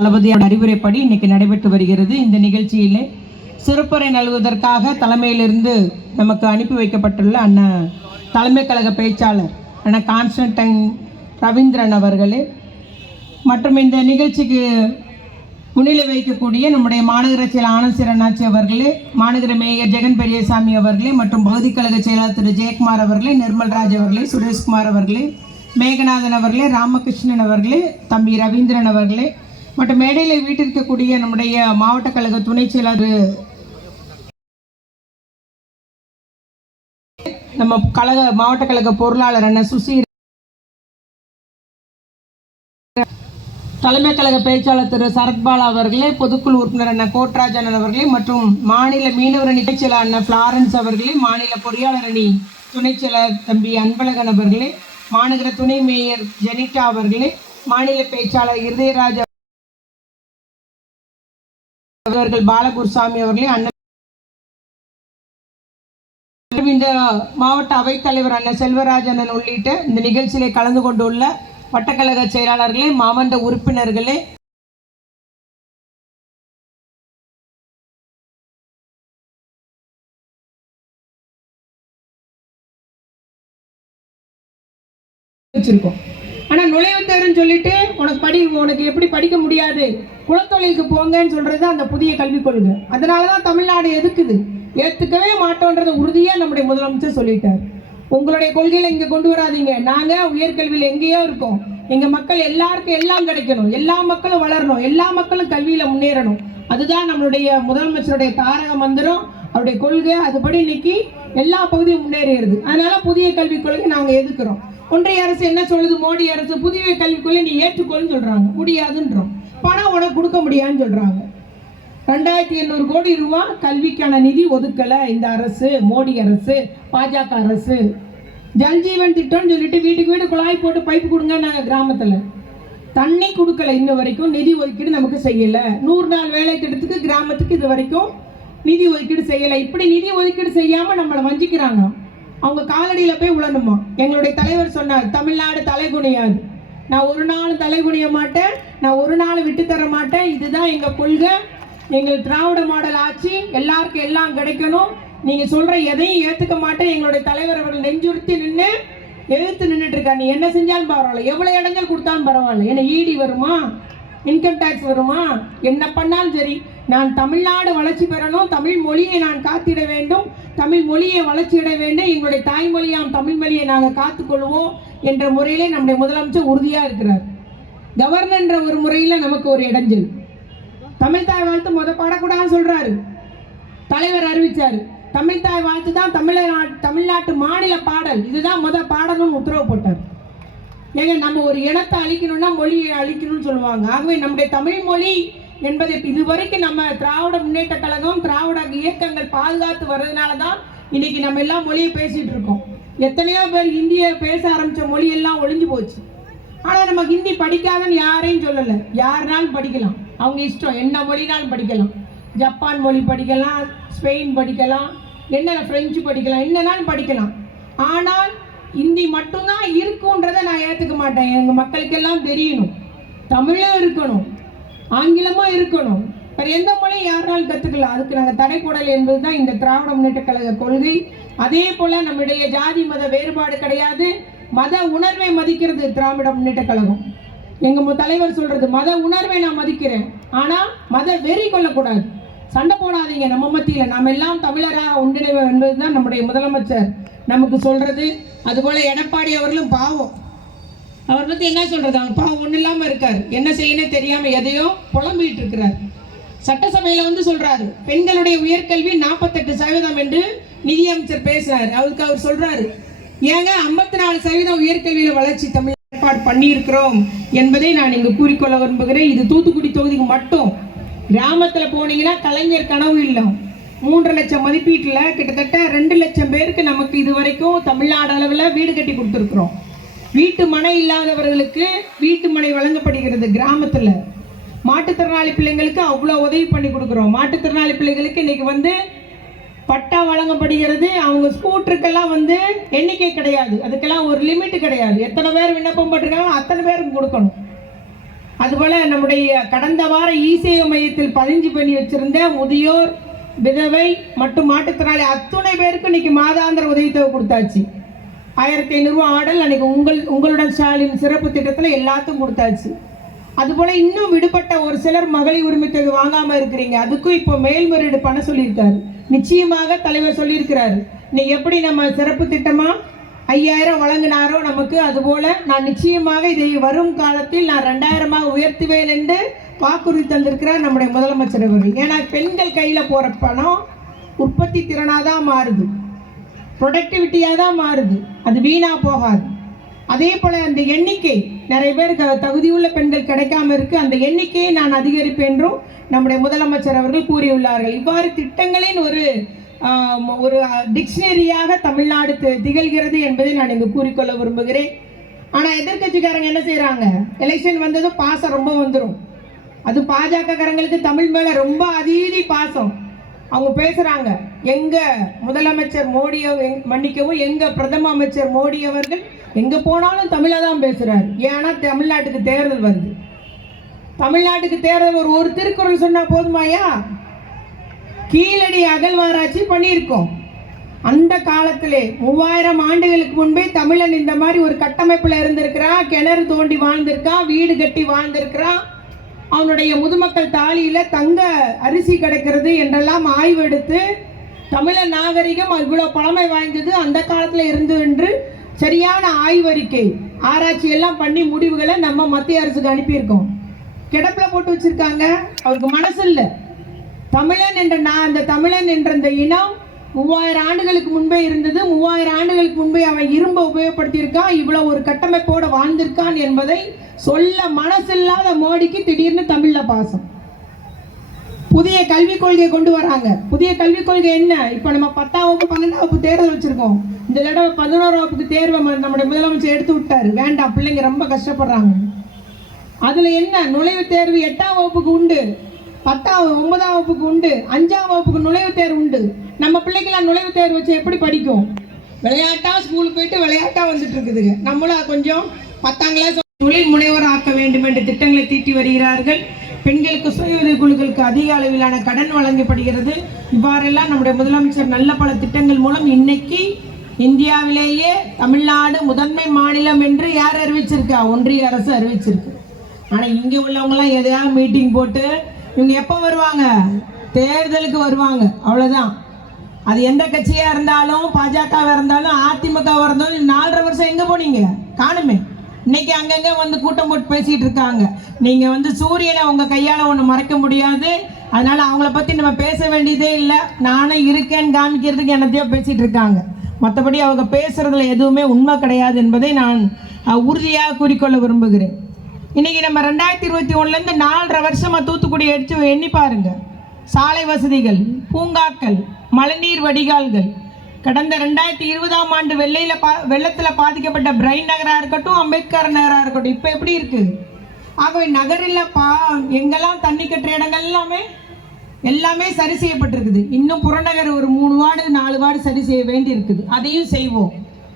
தளபதியோட அறிவுரைப்படி இன்னைக்கு நடைபெற்று வருகிறது. இந்த நிகழ்ச்சியிலே சிறப்புரை நல்குவதற்காக தலைமையிலிருந்து நமக்கு அனுப்பி வைக்கப்பட்டுள்ள அண்ணன் தலைமை கழக பேச்சாளர் அண்ணன் கான்ஸ்டன்டைன் ரவீந்திரன் அவர்களே மற்றும் இந்த நிகழ்ச்சிக்கு முன்னிலை வைக்கக்கூடிய நம்முடைய மாநகர செயலர் ஆனந்த் சிறனாட்சி அவர்களே, மாநகர மேயர் ஜெகன் பெரியசாமி அவர்களே மற்றும் பகுதி கழக செயலாளர் திரு ஜெயக்குமார் அவர்களே, நிர்மல்ராஜ் அவர்களே, சுரேஷ்குமார் அவர்களே, மேகநாதன் அவர்களே, ராமகிருஷ்ணன் அவர்களே, தம்பி ரவீந்திரன் அவர்களே மற்றும் மேடையில் வீட்டிற்கக்கூடிய நம்முடைய மாவட்ட கழக துணை செயலாளர் நம்ம கழக மாவட்ட கழக பொருளாளர் அண்ணன் சுசி, தலைமை கழக பேச்சாளர் திரு சரத்பாலா அவர்களே, பொதுக்குழு உறுப்பினர் அண்ணன் கோட்ராஜன் அவர்களே மற்றும் மாநில மீனவர் அணி செயலாளர் அண்ணன் பிளாரன்ஸ் அவர்களே, மாநில பொறியாளர் அணி துணை செயலாளர் தம்பி அன்பழகன் அவர்களே, மாநகர துணை மேயர் ஜெனிட்டா அவர்களே, மாநில பேச்சாளர் இருதயராஜ் அவர்கள், பாலகுருசாமி அவர்களே, அண்ணன் இந்த மாவட்ட அவைத்தலைவர் அண்ணன் செல்வராஜன் உள்ளிட்ட இந்த நிகழ்ச்சியிலே கலந்து கொண்டுள்ள வட்டக்கழக செயலாளர்களே, மாமன்ற உறுப்பினர்களே, வச்சிருக்கோம். ஆனா நுழைவுத்தேர்வுன்னு சொல்லிட்டு உனக்கு எப்படி படிக்க முடியாது, குலத்தொழிலுக்கு போங்கன்னு சொல்றது அந்த புதிய கல்விக் கொள்கை. அதனாலதான் தமிழ்நாடு எதுக்குது, ஏத்துக்கவே மாட்டோன்றதை உறுதியா நம்முடைய முதலமைச்சர் சொல்லிட்டார். உங்களுடைய கொள்கையில இங்க கொண்டு வராதீங்க, நாங்க உயர்கல்வியில எங்கேயோ இருக்கோம், எங்க மக்கள் எல்லாருக்கும் எல்லாம் கிடைக்கணும், எல்லா மக்களும் வளரணும், எல்லா மக்களும் கல்வியில முன்னேறணும், அதுதான் நம்மளுடைய முதலமைச்சருடைய தாரக மந்திரம், அவருடைய கொள்கை. அதுபடி இன்னைக்கு எல்லா பகுதியும் முன்னேறிடுது. அதனால புதிய கல்விக் கொள்கை நாங்க எதுக்குறோம். ஒன்றிய அரசு என்ன சொல்லுது, மோடி அரசு புதிய கல்விக் கொள்கை நீ ஏற்றுக்கொள்ளுன்னு சொல்றாங்க, முடியாதுன்றோம். பணம் உனக்கு கொடுக்க முடியாதுன்னு சொல்றாங்க. 2800 கோடி ரூபாய் கல்விக்கான நிதி ஒதுக்கல இந்த அரசு, மோடி அரசு, பாஜக அரசு. ஜல்ஜீவன் திட்டம்னு சொல்லிட்டு வீட்டுக்கு வீடு குழாய் போட்டு பைப்பு கொடுங்க, நாங்கள் கிராமத்தில் தண்ணி கொடுக்கல, இன்ன வரைக்கும் நிதி ஒதுக்கீடு நமக்கு செய்யலை. 100 நாள் வேலை திட்டத்துக்கு கிராமத்துக்கு இது வரைக்கும் நிதி ஒதுக்கீடு செய்யலை. இப்படி நிதி ஒதுக்கீடு செய்யாமல் நம்மளை வஞ்சிக்கிறாங்க. அவங்க காலடியில் போய் உழணுமா. எங்களுடைய தலைவர் சொன்னார், தமிழ்நாடு தலைகுனியாது, நான் ஒரு நாள் தலைகுனிய மாட்டேன், நான் ஒரு நாள் விட்டு தர மாட்டேன், இதுதான் எங்கள் கொள்கை, எங்கள் திராவிட மாடல் ஆட்சி, எல்லாருக்கும் எல்லாம் கிடைக்கணும், நீங்க சொல்ற எதையும் ஏத்துக்க மாட்டேன். எங்களுடைய தலைவர் அவர்கள் நெஞ்சுறுத்தி எழுத்து நின்றுட்டு இருக்கா. நீ என்ன செஞ்சாலும் பரவாயில்ல, எவ்வளவு இடைஞ்சல் கொடுத்தாலும் பரவாயில்ல, என்ன ஈடி வருமா, இன்கம் டாக்ஸ் வருமா, என்ன பண்ணாலும் சரி, நான் தமிழ்நாடு வளர்ச்சி பெறணும், தமிழ் மொழியை நான் காத்திட வேண்டும், தமிழ் மொழியை வளர்ச்சியிட வேண்டும், எங்களுடைய தாய்மொழியாம் தமிழ் மொழியை நாங்கள் காத்துக்கொள்வோம் என்ற முறையிலே நம்முடைய முதலமைச்சர் உறுதியா இருக்கிறார். கவர்னர் ஒரு முறையில நமக்கு ஒரு இடைஞ்சல், தமிழ் தாய் வாழ்த்து பாடக்கூடாதுன்னு சொல்றாரு, தலைவர் அறிவிச்சாரு. தமிழ் தாய் வாழ்த்து தான் தமிழ்நாட்டு மாநில பாடல், இதுதான் பாடணும்னு உத்தரவு போட்டார். ஏங்க நம்ம ஒரு இனத்தை அழிக்கணும்னா மொழியை அழிக்கணும்னு சொல்லுவாங்க. ஆகவே நம்முடைய தமிழ் மொழி என்பதை இதுவரைக்கும் நம்ம திராவிட முன்னேற்ற கழகம், திராவிட இயக்கங்கள் பாதுகாத்து வர்றதுனால தான் இன்னைக்கு நம்ம எல்லாம் மொழியை பேசிட்டு இருக்கோம். எத்தனையோ பேர் ஹிந்தியை பேச ஆரம்பிச்ச மொழி எல்லாம் ஒழிஞ்சு போச்சு. ஆனால் நம்ம ஹிந்தி படிக்காதன்னு யாரையும் சொல்லலை, யாருனாலும் படிக்கலாம், அவங்க இஷ்டம், என்ன மொழினாலும் படிக்கலாம், ஜப்பான் மொழி படிக்கலாம், ஸ்பெயின் படிக்கலாம், என்ன பிரெஞ்சு படிக்கலாம், என்னன்னாலும் படிக்கலாம். ஆனால் ஹிந்தி மட்டும்தான் இருக்குன்றதை நான் ஏற்றுக்க மாட்டேன். எங்கள் மக்களுக்கெல்லாம் தெரியணும், தமிழும் இருக்கணும், ஆங்கிலமும் இருக்கணும், வேறு எந்த மொழியும் யாருனாலும் கற்றுக்கலாம், அதுக்கு நாங்கள் தடை போடலை என்பது தான் இந்த திராவிட முன்னேற்ற கழக கொள்கை. அதே போல் நம்முடைய ஜாதி மத வேறுபாடு கிடையாது, மத உணர்வை மதிக்கிறது திராவிட முன்னேற்ற கழகம். எங்கள் தலைவர் சொல்றது, மத உணர்வை நான் மதிக்கிறேன், ஆனால் மத வெறி கொள்ளக்கூடாது, சண்டை போடாதீங்க, நம்ம மத்தியில் நாம் எல்லாம் தமிழராக ஒன்றிணைவு என்பதுதான் நம்முடைய முதலமைச்சர் நமக்கு சொல்றது. அதுபோல எடப்பாடி அவர்களும் பாவம், அவர் பத்தி என்ன சொல்றது, அவர் பாவம் ஒன்றும் இல்லாமல் இருக்கார், என்ன செய்யணும் தெரியாம எதையோ புலம்பிட்டு இருக்கிறார். சட்டசபையில சொல்றாரு, பெண்களுடைய உயர்கல்வி 48% என்று நிதியமைச்சர் பேசுறாரு. அவர் சொல்றாரு, ஏங்க 54% உயர்கல்வியில வளர்ச்சி தமிழ் ஏற்பாடு பண்ணியிருக்கிறோம் என்பதை நான் இங்கு கூறிக்கொள்ள விரும்புகிறேன். இது தூத்துக்குடி தொகுதிக்கு மட்டும். கிராமத்துல போனீங்கன்னா கலைஞர் கனவு இல்லம் 3 லட்சம் மதிப்பீட்டில் கிட்டத்தட்ட 2 லட்சம் பேருக்கு நமக்கு இதுவரைக்கும் தமிழ்நாடு அளவில் வீடு கட்டி கொடுத்துருக்குறோம். வீட்டு மனை இல்லாதவர்களுக்கு வீட்டு மனை வழங்கப்படுகிறது. கிராமத்தில் மாற்றுத்திறனாளி பிள்ளைங்களுக்கு அவ்வளோ உதவி பண்ணி கொடுக்குறோம். மாற்றுத்திறனாளி பிள்ளைகளுக்கு இன்னைக்கு பட்டா வழங்கப்படுகிறது. அவங்க ஸ்கூட்டருக்கெல்லாம் எண்ணிக்கை கிடையாது, அதுக்கெல்லாம் ஒரு லிமிட் கிடையாது. எத்தனை பேர் விண்ணப்பம் பண்ணிருக்காங்களோ அத்தனை பேருக்கு கொடுக்கணும். அதுபோல் நம்முடைய கடந்த வார இசேவை மையத்தில் பதிஞ்சு பண்ணி வச்சுருந்த முதியோர், விதவை மற்றும் மாற்றுத்திறனாளி அத்துணை பேருக்கு இன்னைக்கு மாதாந்திர உதவித்தொகை கொடுத்தாச்சு. 1500 ரூபா ஆடல் அன்றைக்கி உங்களுடன் ஸ்டாலின் சிறப்பு திட்டத்தில் எல்லாத்துக்கும் கொடுத்தாச்சு. அதுபோல் இன்னும் விடுபட்ட ஒரு சிலர் மகளிர் உரிமை தொகை வாங்காமல் இருக்கிறீங்க. அதுக்கும் இப்போ மேல்முறையீடு பண்ண சொல்லியிருக்காரு. நிச்சயமாக தலைவர் சொல்லியிருக்கிறாரு, நீ எப்படி நம்ம சிறப்பு திட்டமாக 5000 வழங்கினாரோ நமக்கு, அதுபோல் நான் நிச்சயமாக இதை வரும் காலத்தில் நான் 2000 உயர்த்துவேன் என்று வாக்குறுதி தந்திருக்கிறார் நம்முடைய முதலமைச்சர் அவர்கள். ஏன்னா பெண்கள் கையில் போகிற பணம் உற்பத்தி திறனாக தான் மாறுது, ப்ரொடக்டிவிட்டியாக தான் மாறுது, அது வீணாக போகாது. அதே போல் அந்த எண்ணிக்கை நிறைய பேருக்கு தகுதியுள்ள பெண்கள் கிடைக்காம இருக்கு, அந்த எண்ணிக்கையை நான் அதிகரிப்பேன் என்றும் நம்முடைய முதலமைச்சர் அவர்கள் கூறியுள்ளார்கள். இவ்வாறு திட்டங்களின் ஒரு டிக்ஷனரியாக தமிழ்நாடு திகழ்கிறது என்பதை நான் இங்கு கூறிக்கொள்ள விரும்புகிறேன். ஆனால் எதிர்கட்சிக்காரங்க என்ன செய்கிறாங்க, எலெக்ஷன் வந்ததும் பாசம் ரொம்ப வந்துடும். அது பாஜகக்காரங்களுக்கு தமிழ் மேலே ரொம்ப அதீதி பாசம். அவங்க பேசுகிறாங்க, எங்கள் முதலமைச்சர் மோடி மன்னிக்கவும் எங்கள் பிரதம அமைச்சர் மோடி அவர்கள் எங்கே போனாலும் தமிழை தான் பேசுகிறார். ஏன்னா தமிழ்நாட்டுக்கு தேர்தல் வருது. தமிழ்நாட்டுக்கு தேர்தல் ஒரு திருக்குறள் சொன்னால் போதுமாயா? கீழடி அகழ்வாராய்ச்சி பண்ணியிருக்கோம். அந்த காலத்திலே 3000 ஆண்டுகளுக்கு முன்பே தமிழன் இந்த மாதிரி ஒரு கட்டமைப்பில் இருந்திருக்கிறான், கிணறு தோண்டி வாழ்ந்திருக்கான், வீடு கட்டி வாழ்ந்திருக்கிறான், அவனுடைய முதுமக்கள் தாலியில் தங்க அரிசி கிடைக்கிறது என்றெல்லாம் ஆய்வு எடுத்து தமிழன் நாகரிகம் இவ்வளோ பழமை வாய்ந்தது அந்த காலத்தில் இருந்து என்று சரியான ஆய்வறிக்கை ஆராய்ச்சி எல்லாம் பண்ணி முடிவுகளை நம்ம மத்திய அரசுக்கு அனுப்பியிருக்கோம். கிடப்பில் போட்டு வச்சிருக்காங்க. அவருக்கு மனசு இல்லை. தமிழன் என்ற அந்த தமிழன் என்ற இந்த இனம் 3000 ஆண்டுகளுக்கு முன்பே இருந்தது. 3000 ஆண்டுகளுக்கு முன்பே அவன் இரும்பை உபயோகப்படுத்தியிருக்கான், இவ்வளோ ஒரு கட்டமைப்போடு வாழ்ந்திருக்கான் என்பதை சொல்ல மனசில்லாத மோடிக்கு திடீர்னு தமிழில் பாசம். புதிய கல்விக் கொள்கையை கொண்டு வராங்க. புதிய கல்விக் கொள்கை என்ன? இப்போ நம்ம 10ஆம் வகுப்பு 12ஆம் வகுப்பு தேர்தல் வச்சுருக்கோம். இந்த தடவை 11ஆம் வகுப்புக்கு தேர்வை நம்முடைய முதலமைச்சர் எடுத்து விட்டார். வேண்டாம், பிள்ளைங்க ரொம்ப கஷ்டப்படுறாங்க. அதில் என்ன, நுழைவுத் தேர்வு 8ஆம் வகுப்புக்கு உண்டு, 9ஆம் வகுப்புக்கு உண்டு, 5ஆம் வகுப்புக்கு நுழைவுத் தேர்வு உண்டு. நம்ம பிள்ளைக்கெல்லாம் நுழைவுத் தேர்வு வச்சு எப்படி படிக்கும்? விளையாட்டா ஸ்கூலுக்கு போயிட்டு விளையாட்டா வந்துட்டு இருக்குதுங்க. நம்மளும் கொஞ்சம் 10ஆம் கிளாஸ் தொழில் முனைவர் ஆக்க வேண்டும் என்ற திட்டங்களை தீட்டி வருகிறார்கள். பெண்களுக்கு சுய உதவி குழுக்களுக்கு அதிக அளவிலான கடன் வழங்கப்படுகிறது. இவ்வாறெல்லாம் நம்முடைய முதலமைச்சர் நல்ல பல திட்டங்கள் மூலம் இன்னைக்கு இந்தியாவிலேயே தமிழ்நாடு முதன்மை மாநிலம் என்று யார் அறிவிச்சிருக்கா? ஒன்றிய அரசு அறிவிச்சிருக்கு. ஆனால் இங்கே உள்ளவங்களாம் எதையாவது மீட்டிங் போட்டு இவங்க எப்போ வருவாங்க? தேர்தலுக்கு வருவாங்க, அவ்வளோதான். அது எந்த கட்சியாக இருந்தாலும், பாஜகவாக இருந்தாலும், அதிமுகவாக இருந்தாலும் 4.5 வருஷம் எங்கே போனீங்க? காணுமே. இன்னைக்கு அங்கங்கே வந்து கூட்டம் போட்டு பேசிகிட்டு இருக்காங்க. நீங்கள் சூரியனை உங்கள் கையால் ஒன்று மறைக்க முடியாது, அதனால் அவங்கள பற்றி நம்ம பேச வேண்டியதே இல்லை. நானும் இருக்கேன்னு காமிக்கிறதுக்கு என்னத்தையோ பேசிகிட்டு இருக்காங்க. மற்றபடி அவங்க பேசுகிறதுல எதுவுமே உண்மை கிடையாது என்பதை நான் உறுதியாக கூறிக்கொள்ள விரும்புகிறேன். இன்றைக்கி நம்ம 2021லேருந்து 4.5 வருஷமாக தூத்துக்குடி எடுத்து எண்ணி பாருங்க. சாலை வசதிகள், பூங்காக்கள், மழைநீர் வடிகால்கள், கடந்த 2020ஆம் ஆண்டு வெள்ளத்தில் பாதிக்கப்பட்ட பிரைன் நகராக இருக்கட்டும், அம்பேத்கர் நகராக இருக்கட்டும், இப்போ எப்படி இருக்குது? ஆகவே நகரில் எங்கெல்லாம் தண்ணி கட்டுற இடங்கள் எல்லாமே சரி செய்யப்பட்டிருக்குது. இன்னும் புறநகர் ஒரு 3 வார்டு 4 வார்டு சரி செய்ய வேண்டி இருக்குது. அதையும் செய்வோம்.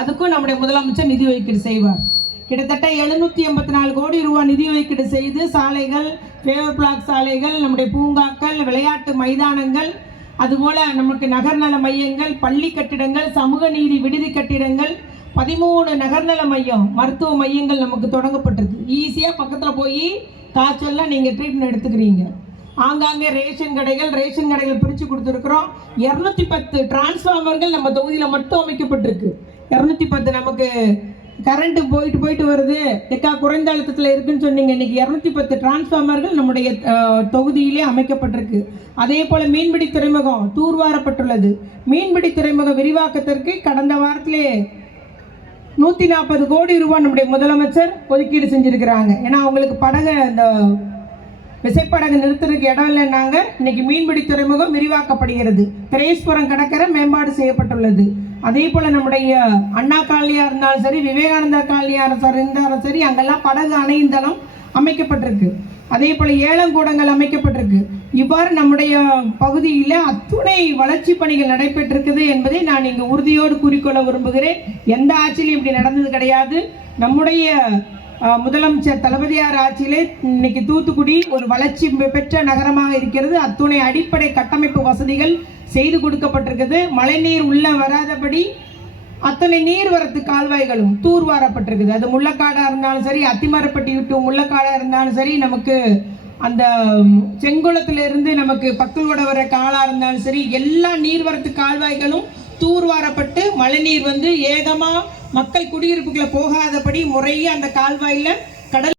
அதுக்கும் நம்முடைய முதலமைச்சர் நிதி ஒதுக்கீடு செய்வார். கிட்டத்தட்ட 784 கோடி ரூபாய் நிதி ஒதுக்கீடு செய்து சாலைகள், பேவர் பிளாக் சாலைகள், நம்முடைய பூங்காக்கள், விளையாட்டு மைதானங்கள், அதுபோல் நமக்கு நகர்நல மையங்கள், பள்ளி கட்டிடங்கள், சமூக நீதி விடுதி கட்டிடங்கள், 13 நகர்நல மையம், மருத்துவ மையங்கள் நமக்கு தொடங்கப்பட்டிருக்கு. ஈஸியாக பக்கத்தில் போய் காய்ச்சல்லாம் நீங்கள் ட்ரீட்மெண்ட் எடுத்துக்கிறீங்க. ஆங்காங்கே ரேஷன் கடைகள் பிரித்து கொடுத்துருக்குறோம். 210 டிரான்ஸ்ஃபார்மர்கள் நம்ம தொகுதியில் மட்டும் அமைக்கப்பட்டிருக்கு. 210 நமக்கு கரண்ட்டு போயிட்டு வருது, குறைந்த அழுத்தத்தில் இருக்குன்னு சொன்னீங்க. இன்றைக்கி 210 டிரான்ஸ்ஃபார்மர்கள் நம்முடைய தொகுதியிலே அமைக்கப்பட்டிருக்கு. அதே போல் மீன்பிடி துறைமுகம் தூர்வாரப்பட்டுள்ளது. மீன்பிடி துறைமுக விரிவாக்கத்திற்கு கடந்த வாரத்திலே 140 கோடி ரூபாய் நம்முடைய முதலமைச்சர் ஒதுக்கீடு செஞ்சுருக்கிறாங்க. ஏன்னா அவங்களுக்கு படகு, அந்த விசைப்படகு நிறுத்துறதுக்கு இடம் இல்லைன்னாங்க. இன்னைக்கு மீன்பிடி துறைமுகம் விரிவாக்கப்படுகிறது. திரேஸ்வரம் கடற்கரை மேம்பாடு செய்யப்பட்டுள்ளது. அதே போல் நம்முடைய அண்ணா காலனியாக இருந்தாலும் சரி, விவேகானந்தா காலனியாக இருந்தாலும் சரி, அங்கெல்லாம் படகு அணைந்தளம் அமைக்கப்பட்டிருக்கு. அதே போல் ஏலங்கூடங்கள் அமைக்கப்பட்டிருக்கு. இவ்வாறு நம்முடைய பகுதியில் அத்துணை வளர்ச்சி பணிகள் நடைபெற்றிருக்குது என்பதை நான் இங்கு உறுதியோடு கூறிக்கொள்ள விரும்புகிறேன். எந்த ஆட்சியிலும் இப்படி நடந்தது கிடையாது. நம்முடைய முதலமைச்சர் தளபதியார் ஆட்சியிலே இன்னைக்கு தூத்துக்குடி ஒரு வளர்ச்சி பெற்ற நகரமாக இருக்கிறது. அத்துணை அடிப்படை கட்டமைப்பு வசதிகள் செய்து கொடுக்கப்பட்டிருக்குது. மழைநீர் உள்ள வராதபடி அத்தனை நீர்வரத்து கால்வாய்களும் தூர்வாரப்பட்டிருக்குது. அது முள்ளக்காடா இருந்தாலும் சரி, அத்திமரப்பட்டி டு முள்ளக்காடா இருந்தாலும் சரி, நமக்கு அந்த செங்குளத்திலிருந்து நமக்கு பக்கல்வட வர காலா இருந்தாலும் சரி, எல்லா நீர்வரத்து கால்வாய்களும் தூர்வாரப்பட்டு மழைநீர் வந்து ஏகமா மக்கள் குடியிருப்புகளை போகாதபடி முறையே அந்த கால்வாயில கடல்